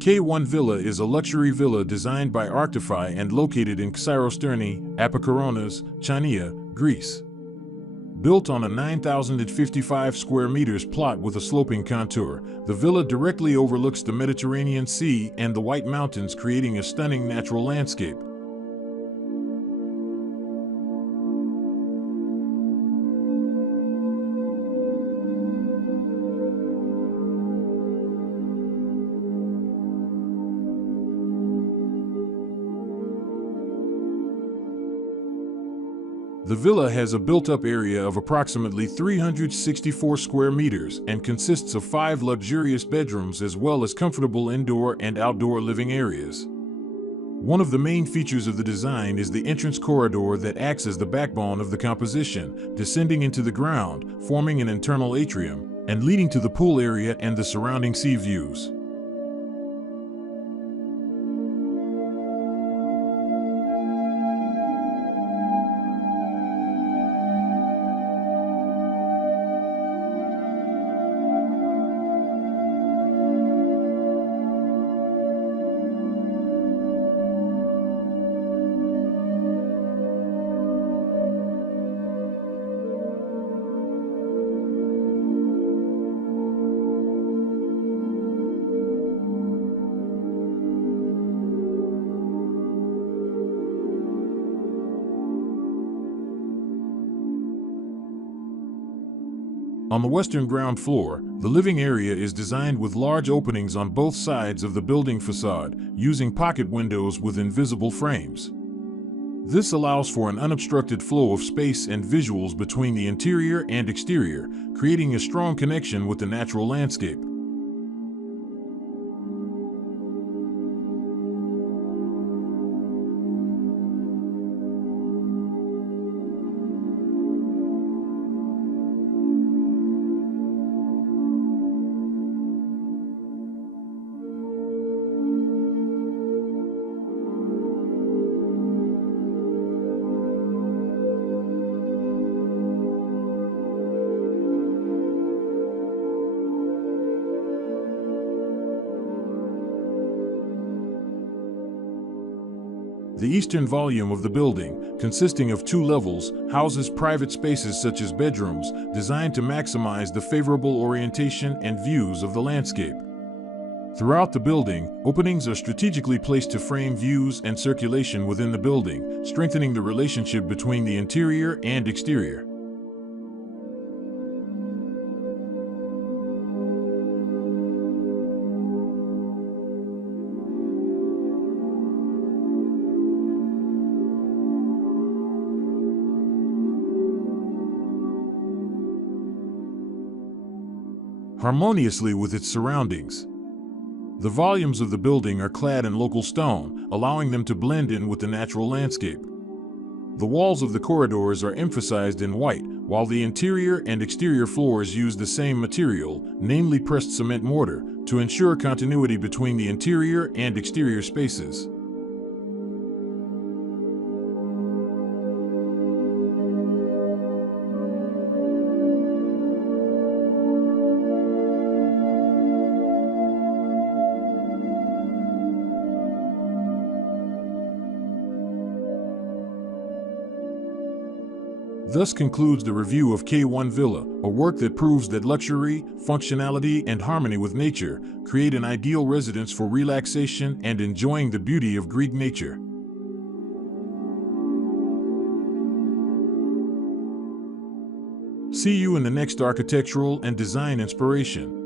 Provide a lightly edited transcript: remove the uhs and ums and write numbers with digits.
K1 Villa is a luxury villa designed by Archtify and located in Ksirosterni, Apokoronas, Chania, Greece. Built on a 9,055 square meters plot with a sloping contour, the villa directly overlooks the Mediterranean Sea and the White Mountains, creating a stunning natural landscape. The villa has a built-up area of approximately 364 square meters and consists of 5 luxurious bedrooms as well as comfortable indoor and outdoor living areas. One of the main features of the design is the entrance corridor that acts as the backbone of the composition, descending into the ground, forming an internal atrium, and leading to the pool area and the surrounding sea views. On the western ground floor, the living area is designed with large openings on both sides of the building facade, using pocket windows with invisible frames. This allows for an unobstructed flow of space and visuals between the interior and exterior, creating a strong connection with the natural landscape. The eastern volume of the building, consisting of 2 levels, houses private spaces such as bedrooms, designed to maximize the favorable orientation and views of the landscape. Throughout the building, openings are strategically placed to frame views and circulation within the building, strengthening the relationship between the interior and exterior. Harmoniously with its surroundings. The volumes of the building are clad in local stone, allowing them to blend in with the natural landscape. The walls of the corridors are emphasized in white, while the interior and exterior floors use the same material, namely pressed cement mortar, to ensure continuity between the interior and exterior spaces. Thus concludes the review of K1 Villa, a work that proves that luxury, functionality, and harmony with nature create an ideal residence for relaxation and enjoying the beauty of Greek nature. See you in the next architectural and design inspiration.